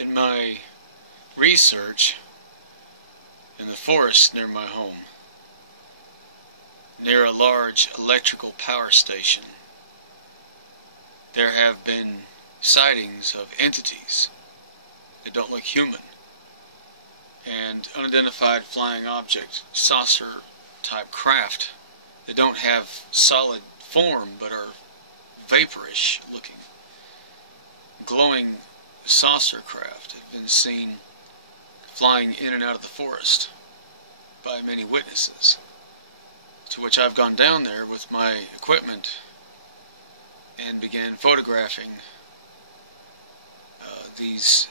In my research in the forest near my home, near a large electrical power station, there have been sightings of entities that don't look human, and unidentified flying object, saucer type craft that don't have solid form but are vaporish looking. Glowing saucer craft have been seen flying in and out of the forest by many witnesses, to which I've gone down there with my equipment and began photographing these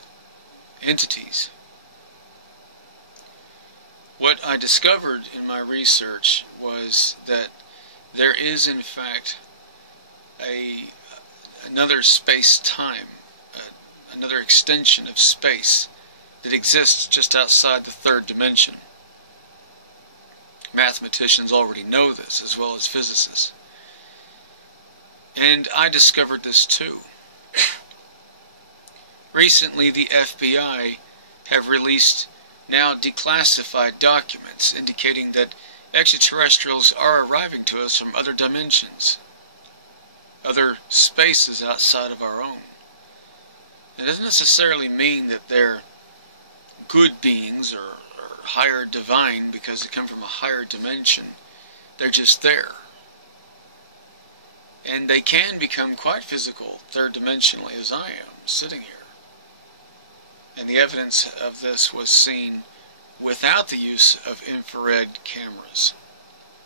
entities. What I discovered in my research was that there is in fact another space-time, another extension of space that exists just outside the third dimension. Mathematicians already know this, as well as physicists. And I discovered this too. Recently, the FBI have released now declassified documents indicating that extraterrestrials are arriving to us from other dimensions, other spaces outside of our own. It doesn't necessarily mean that they're good beings or higher divine because they come from a higher dimension. They're just there. And they can become quite physical, third dimensionally, as I am, sitting here. And the evidence of this was seen without the use of infrared cameras.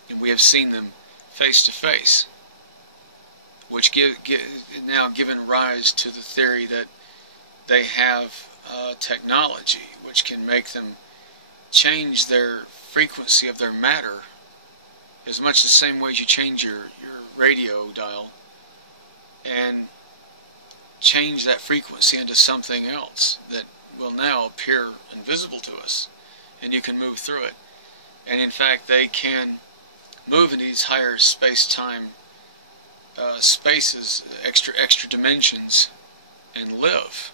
And we have seen them face to face, which now given rise to the theory that they have technology which can make them change their frequency of their matter as much the same way as you change your radio dial and change that frequency into something else that will now appear invisible to us, and you can move through it. And in fact, they can move into these higher space-time spaces, extra dimensions, and live.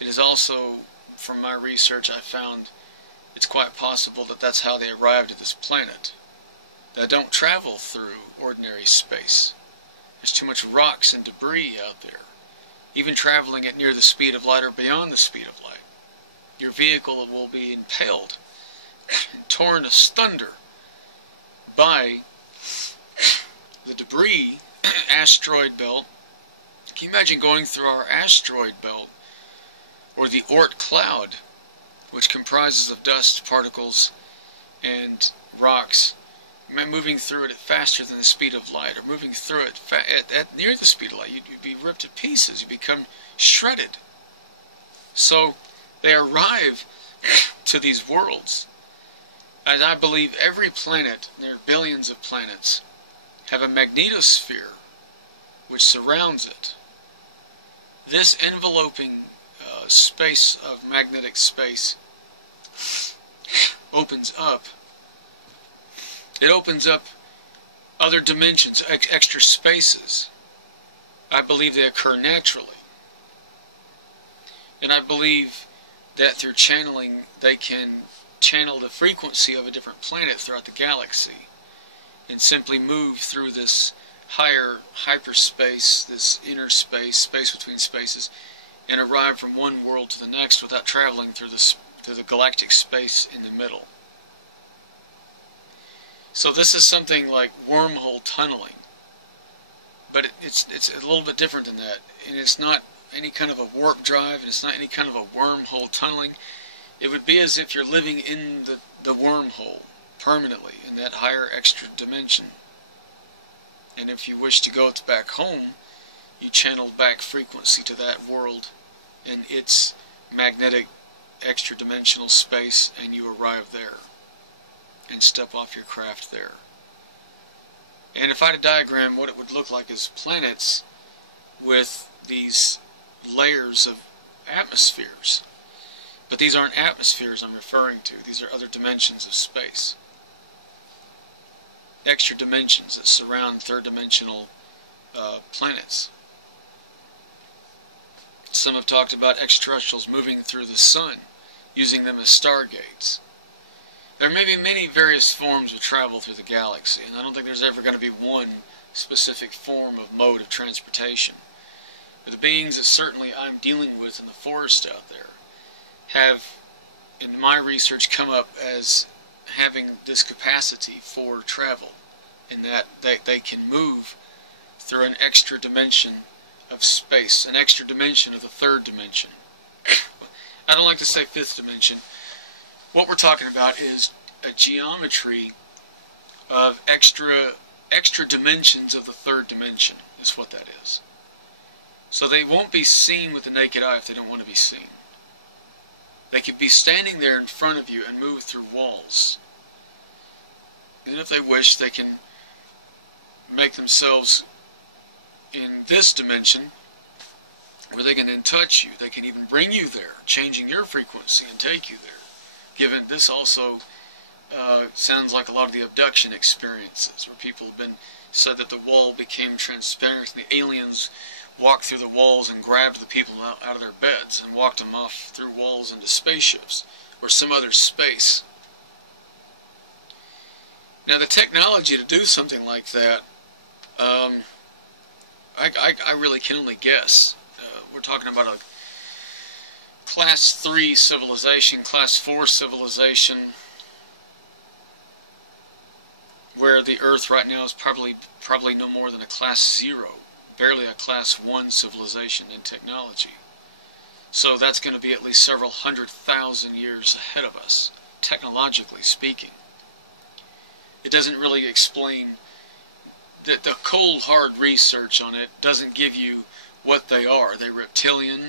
It is also, from my research, I found it's quite possible that that's how they arrived at this planet. They don't travel through ordinary space. There's too much rocks and debris out there. Even traveling at near the speed of light or beyond the speed of light, your vehicle will be impaled and torn asunder by the debris asteroid belt. Can you imagine going through our asteroid belt, or the Oort cloud, which comprises of dust particles and rocks, moving through it at faster than the speed of light, or moving through it at near the speed of light? You'd be ripped to pieces. You become shredded. So they arrive to these worlds, and I believe every planet, there are billions of planets, have a magnetosphere which surrounds it. This enveloping space of magnetic space opens up. It opens up other dimensions, extra spaces. I believe they occur naturally. And I believe that through channeling, they can channel the frequency of a different planet throughout the galaxy and simply move through this higher hyperspace, this inner space, space between spaces, and arrive from one world to the next without traveling through the galactic space in the middle. So this is something like wormhole tunneling, but it's a little bit different than that, and it's not any kind of a warp drive, and it's not any kind of a wormhole tunneling. It would be as if you're living in the wormhole permanently in that higher extra dimension. And if you wish to go back home, you channel back frequency to that world and its magnetic extra dimensional space, and you arrive there and step off your craft there. And if I had a diagram, what it would look like is planets with these layers of atmospheres. But these aren't atmospheres I'm referring to. These are other dimensions of space. Extra dimensions that surround third-dimensional planets. Some have talked about extraterrestrials moving through the sun, using them as stargates. There may be many various forms of travel through the galaxy, and I don't think there's ever going to be one specific form of mode of transportation. But the beings that certainly I'm dealing with in the forest out there have, in my research, come up as having this capacity for travel, in that they can move through an extra dimension of space, an extra dimension of the third dimension. I don't like to say fifth dimension. What we're talking about is a geometry of extra dimensions of the third dimension, is what that is. So they won't be seen with the naked eye if they don't want to be seen. They could be standing there in front of you and move through walls. And if they wish, they can make themselves in this dimension where they can then touch you. They can even bring you there, changing your frequency and take you there. Given this also sounds like a lot of the abduction experiences, where people have been said that the wall became transparent and the aliens walked through the walls and grabbed the people out of their beds and walked them off through walls into spaceships or some other space. Now the technology to do something like that, I really can only guess. We're talking about a Class 3 civilization, Class 4 civilization, where the Earth right now is probably no more than a Class 0, barely a Class 1 civilization in technology. So that's going to be at least several 100,000 years ahead of us, technologically speaking. It doesn't really explain that the cold hard research on it doesn't give you what they are. Are they reptilian?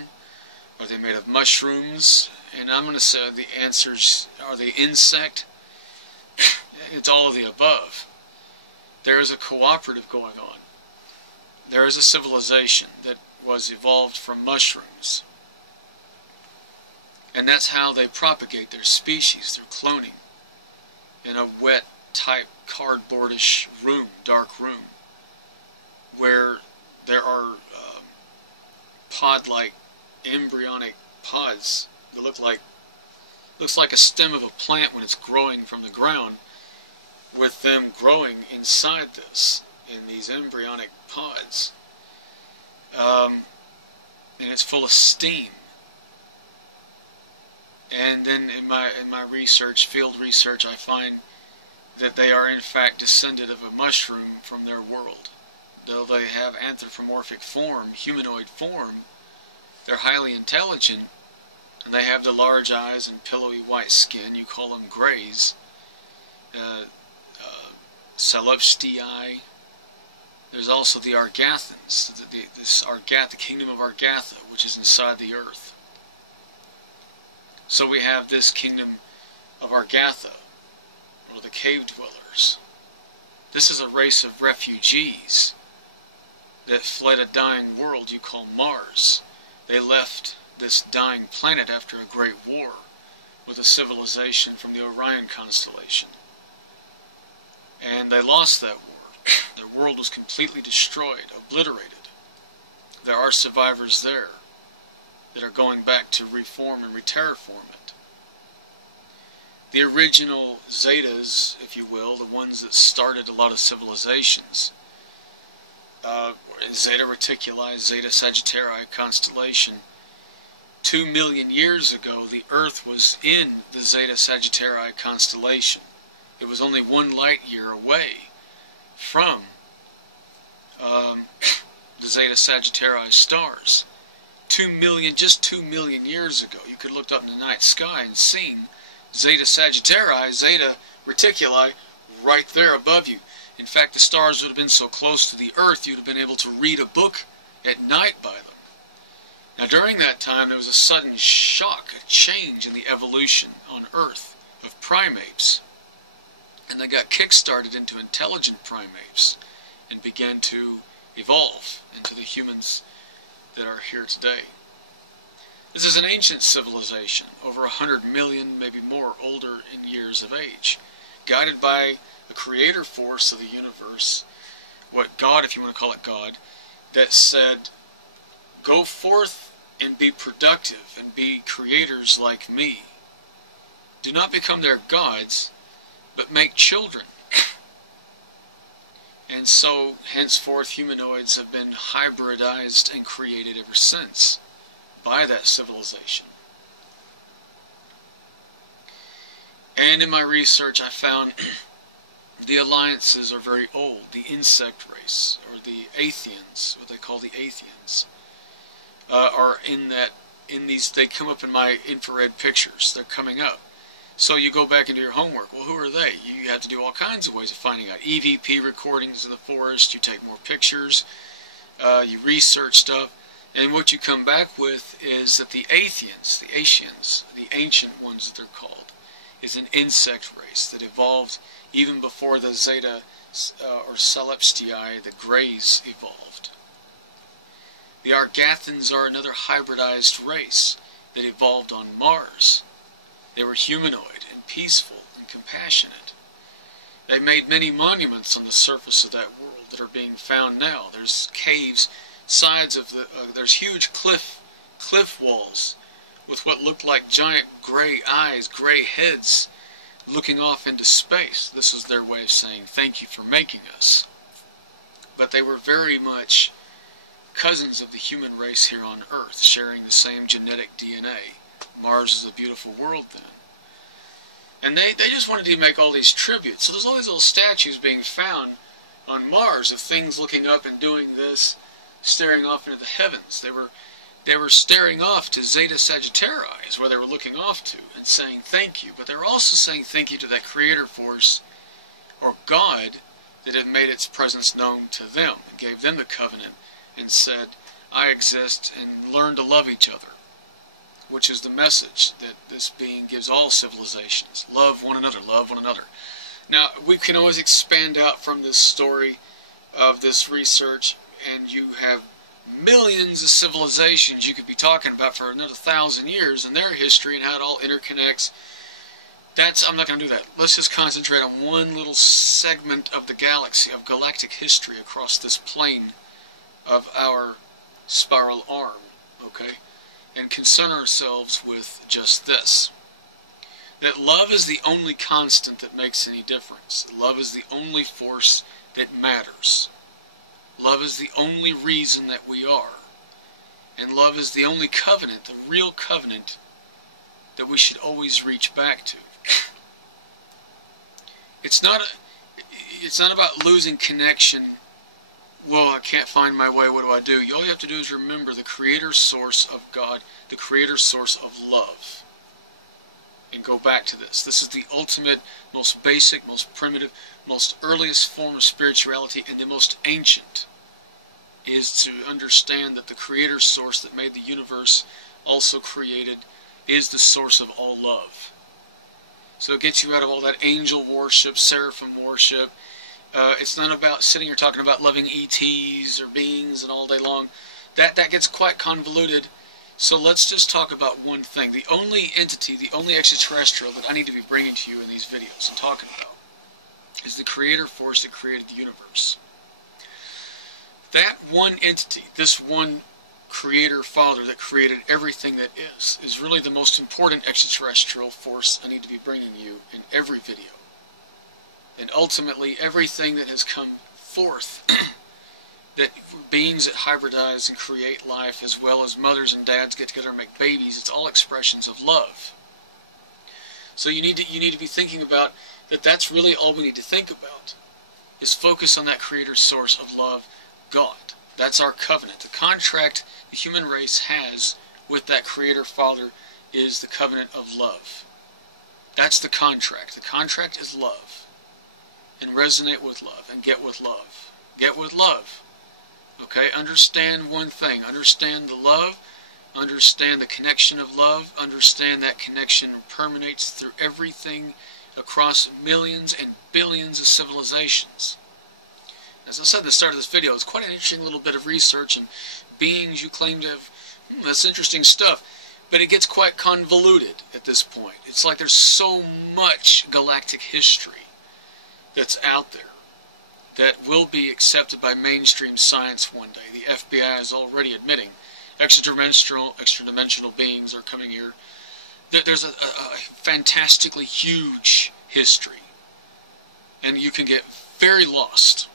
Are they made of mushrooms? And I'm going to say the answers, are they insect? It's all of the above. There is a cooperative going on. There is a civilization that was evolved from mushrooms. And that's how they propagate their species, through cloning, in a wet type cardboardish room, dark room, where there are pod-like embryonic pods that looks like a stem of a plant when it's growing from the ground, with them growing inside this in these embryonic pods, and it's full of steam. And then in my research, field research, I find that they are in fact descended of a mushroom from their world. Though they have anthropomorphic form, humanoid form, they're highly intelligent, and they have the large eyes and pillowy white skin. You call them greys. Salupstii. There's also the Argathans, this Argatha, kingdom of Argatha, which is inside the earth. So we have this kingdom of Argatha, or the cave dwellers. This is a race of refugees that fled a dying world you call Mars. They left this dying planet after a great war with a civilization from the Orion constellation. And they lost that war. Their world was completely destroyed, obliterated. There are survivors there that are going back to reform and re-terraform it. The original Zetas, if you will, the ones that started a lot of civilizations, Zeta Reticuli, Zeta Sagittarii constellation, 2 million years ago, the Earth was in the Zeta Sagittarii constellation. It was only 1 light year away from the Zeta Sagittarii stars. Just 2 million years ago, you could have looked up in the night sky and seen Zeta Sagittarii, Zeta Reticuli, right there above you. In fact, the stars would have been so close to the Earth, you'd have been able to read a book at night by them. Now, during that time, there was a sudden shock, a change in the evolution on Earth of primates. And they got kick-started into intelligent primates and began to evolve into the humans that are here today. This is an ancient civilization, over 100 million, maybe more, older in years of age, guided by the creator force of the universe, what God, if you want to call it God, that said, go forth and be productive and be creators like me. Do not become their gods, but make children. And so, henceforth, humanoids have been hybridized and created ever since by that civilization. And in my research, I found the alliances are very old. The insect race, or the Athenians, what they call the Athenians, are in these, they come up in my infrared pictures. They're coming up. So you go back into your homework. Well, who are they? You have to do all kinds of ways of finding out. EVP recordings in the forest, you take more pictures, you research stuff, and what you come back with is that the Athenians, the Asians, the ancient ones that they're called, is an insect race that evolved even before the Zeta or Celestii, the Greys, evolved. The Argathans are another hybridized race that evolved on Mars. They were humanoid and peaceful and compassionate. They made many monuments on the surface of that world that are being found now. There's caves, sides of the, there's huge cliff walls with what looked like giant gray eyes, gray heads looking off into space. This was their way of saying thank you for making us. But they were very much cousins of the human race here on Earth, sharing the same genetic DNA. Mars is a beautiful world then. And they just wanted to make all these tributes. So there's all these little statues being found on Mars of things looking up and doing this, staring off into the heavens. They were staring off to Zeta Sagittarii is where they were looking off to and saying thank you. But they were also saying thank you to that creator force or God that had made its presence known to them and gave them the covenant and said, I exist, and learn to love each other, which is the message that this being gives all civilizations. Love one another, love one another. Now, we can always expand out from this story of this research, and you have millions of civilizations you could be talking about for another 1,000 years and their history and how it all interconnects. I'm not going to do that. Let's just concentrate on one little segment of the galaxy, of galactic history across this plane of our spiral arm, okay? And concern ourselves with just this. That love is the only constant that makes any difference. Love is the only force that matters. Love is the only reason that we are. And love is the only covenant, the real covenant, that we should always reach back to. It's not about losing connection. Well, I can't find my way, what do? All you have to do is remember the creator source of God, the creator source of love. And go back to this. This is the ultimate, most basic, most primitive, most earliest form of spirituality, and the most ancient, is to understand that the creator source that made the universe, also created, is the source of all love. So it gets you out of all that angel worship, seraphim worship. It's not about sitting here talking about loving ETs or beings and all day long. That gets quite convoluted. So let's just talk about one thing. The only entity, the only extraterrestrial that I need to be bringing to you in these videos and talking about is the creator force that created the universe. That one entity, this one creator father that created everything that is really the most important extraterrestrial force I need to be bringing you in every video. And ultimately, everything that has come forth, that beings that hybridize and create life, as well as mothers and dads get together and make babies, it's all expressions of love. So you need to be thinking about that. That's really all we need to think about, is focus on that creator source of love, God. That's our covenant. The contract the human race has with that creator father is the covenant of love. That's the contract. The contract is love. And resonate with love and get with love. Get with love. Okay? Understand one thing. Understand the love. Understand the connection of love. Understand that connection permeates through everything across millions and billions of civilizations. As I said at the start of this video, it's quite an interesting little bit of research, and beings you claim to have, that's interesting stuff. But it gets quite convoluted at this point. It's like there's so much galactic history that's out there that will be accepted by mainstream science one day. The FBI is already admitting extra-dimensional beings are coming here. There's a fantastically huge history, and you can get very lost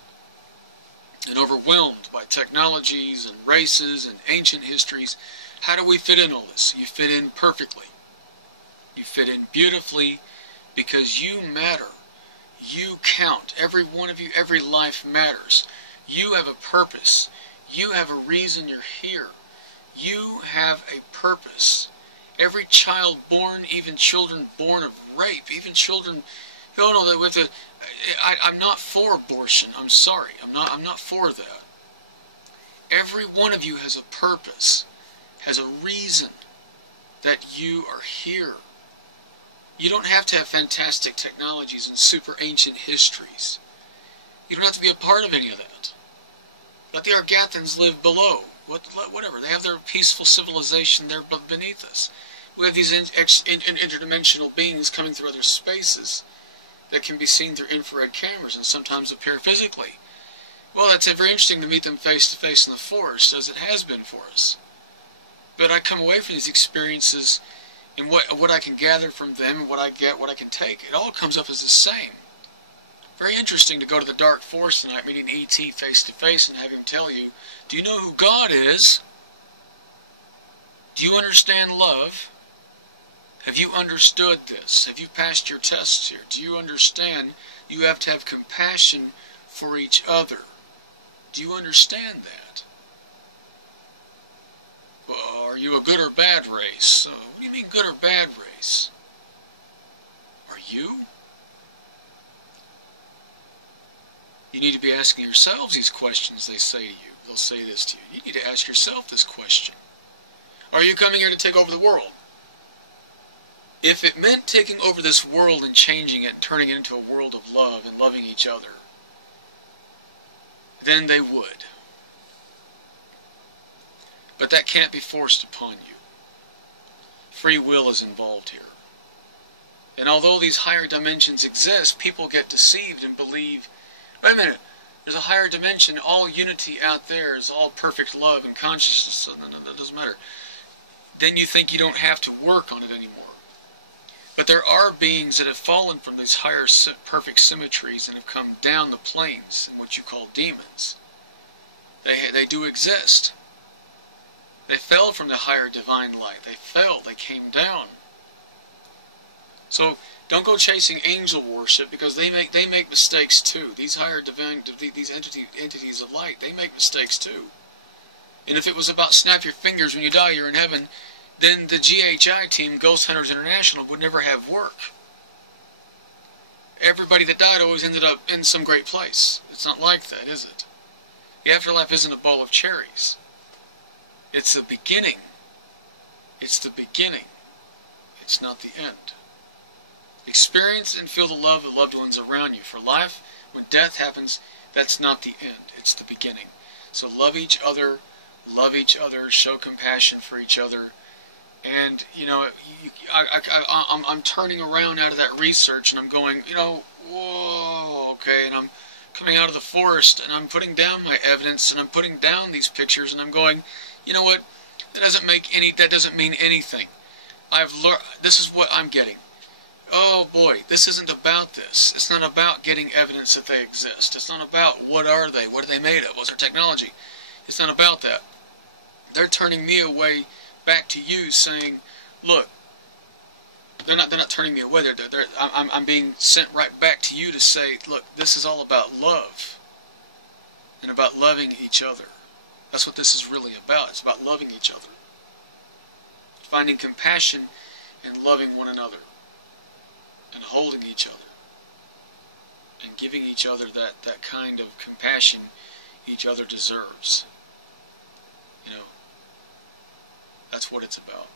and overwhelmed by technologies and races and ancient histories. How do we fit in all this? You fit in perfectly. You fit in beautifully because you matter. You count. Every one of you, every life matters. You have a purpose. You have a reason you're here. You have a purpose. Every child born, even children born of rape, even children, I'm not for abortion. I'm sorry. I'm not for that. Every one of you has a purpose, has a reason that you are here. You don't have to have fantastic technologies and super ancient histories. You don't have to be a part of any of that. Let the Argathans live below. Whatever. They have their peaceful civilization there beneath us. We have these interdimensional beings coming through other spaces that can be seen through infrared cameras and sometimes appear physically. Well, that's very interesting to meet them face to face in the forest, as it has been for us. But I come away from these experiences, and what I can gather from them, what I get, what I can take, it all comes up as the same. Very interesting to go to the dark forest tonight, meeting E.T. face to face, and have him tell you, do you know who God is? Do you understand love? Have you understood this? Have you passed your tests here? Do you understand you have to have compassion for each other? Do you understand that? Well, are you a good or bad race? What do you mean good or bad race? Are you? You need to be asking yourselves these questions they say to you. They'll say this to you. You need to ask yourself this question. Are you coming here to take over the world? If it meant taking over this world and changing it and turning it into a world of love and loving each other, then they would. But that can't be forced upon you. Free will is involved here. And although these higher dimensions exist, people get deceived and believe, wait a minute, there's a higher dimension, all unity out there is all perfect love and consciousness, so that doesn't matter. Then you think you don't have to work on it anymore. But there are beings that have fallen from these higher perfect symmetries and have come down the planes in what you call demons. They do exist. They fell from the higher divine light. They fell. They came down. So don't go chasing angel worship, because they make mistakes too. These higher divine, these entities of light, they make mistakes too. And if it was about snap your fingers when you die, you're in heaven, then the GHI team, Ghost Hunters International, would never have work. Everybody that died always ended up in some great place. It's not like that, is it? The afterlife isn't a bowl of cherries. It's the beginning. It's the beginning. It's not the end. Experience and feel the love of loved ones around you. For life, when death happens, that's not the end. It's the beginning. So love each other, show compassion for each other. And, you know, I'm turning around out of that research and I'm going, you know, whoa, okay, and I'm coming out of the forest and I'm putting down my evidence and I'm putting down these pictures and I'm going, you know what, that doesn't mean anything. I've learned, this is what I'm getting. Oh boy, this isn't about this. It's not about getting evidence that they exist. It's not about what are they made of, what's their technology. It's not about that. They're turning me away back to you, saying, look, they're not turning me away. I'm being sent right back to you to say, look, this is all about love and about loving each other. That's what this is really about. It's about loving each other, finding compassion and loving one another, and holding each other, and giving each other that kind of compassion each other deserves. You know, that's what it's about.